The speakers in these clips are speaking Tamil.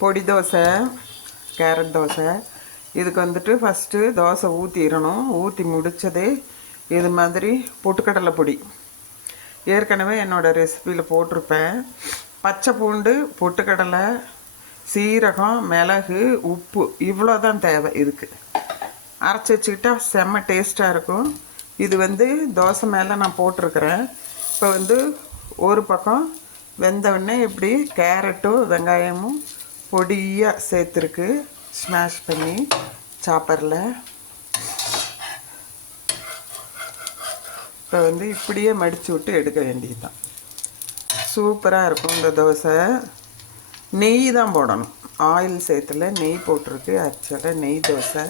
பொடி தோசை, கேரட் தோசை. இதுக்கு வந்துட்டு ஃபஸ்ட்டு தோசை ஊற்றிடணும். ஊற்றி முடித்ததே இது மாதிரி பொட்டுக்கடலை பொடி ஏற்கனவே என்னோடய ரெசிப்பியில் போட்டிருப்பேன். பச்சை பூண்டு, பொட்டுக்கடலை, சீரகம், மிளகு, உப்பு இவ்வளோ தான் தேவை. இதுக்கு அரைச்சி வச்சுக்கிட்டா செம்ம டேஸ்ட்டாக இருக்கும். இது வந்து தோசை மேலே நான் போட்டிருக்கிறேன். இப்போ வந்து ஒரு பக்கம் வெந்தவுடனே இப்படி கேரட்டும் வெங்காயமும் பொடியாக சேர்த்துருக்கு, ஸ்மாஷ் பண்ணி சாப்பரில். இப்போ வந்து இப்படியே மடித்து விட்டு எடுக்க வேண்டியது தான். சூப்பராக இருக்கும் இந்த தோசை. நெய் தான் போடணும், ஆயில் சேர்த்துல. நெய் போட்டிருக்கு. ஆக்சுவலாக நெய் தோசை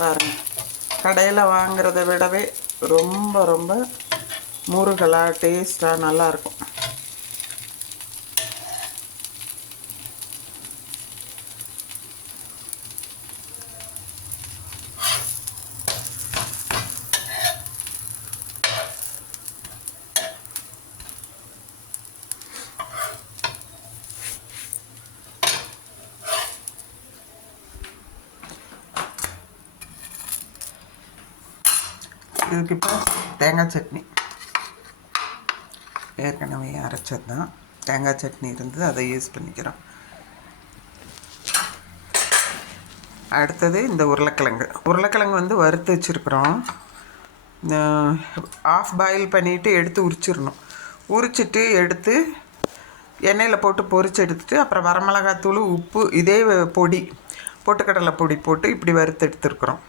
பாருங்கள். கடையில் வாங்குறத விடவே ரொம்ப ரொம்ப முருகலாக டேஸ்ட்டாக நல்லாயிருக்கும். இதுக்கு இப்போ தேங்காய் சட்னி ஏற்கனவே அரைச்சது தான். தேங்காய் சட்னி இருந்தது, அதை யூஸ் பண்ணிக்கிறோம். அடுத்தது இந்த உருளைக்கிழங்கு வந்து வறுத்து வச்சுருக்குறோம். ஆஃப் பாயில் பண்ணிவிட்டு எடுத்து உரிச்சிடணும். உரிச்சிட்டு எடுத்து எண்ணெயில் போட்டு பொரிச்சு எடுத்துட்டு அப்புறம் வரமிளகாத்தூள், உப்பு, இதே பொடி பொட்டுக்கடலை பொடி போட்டு இப்படி வறுத்து எடுத்துருக்குறோம்.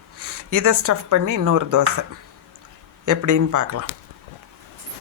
இதை ஸ்டஃப் பண்ணி இன்னொரு தோசை எப்படின்னு பார்க்கலாம்.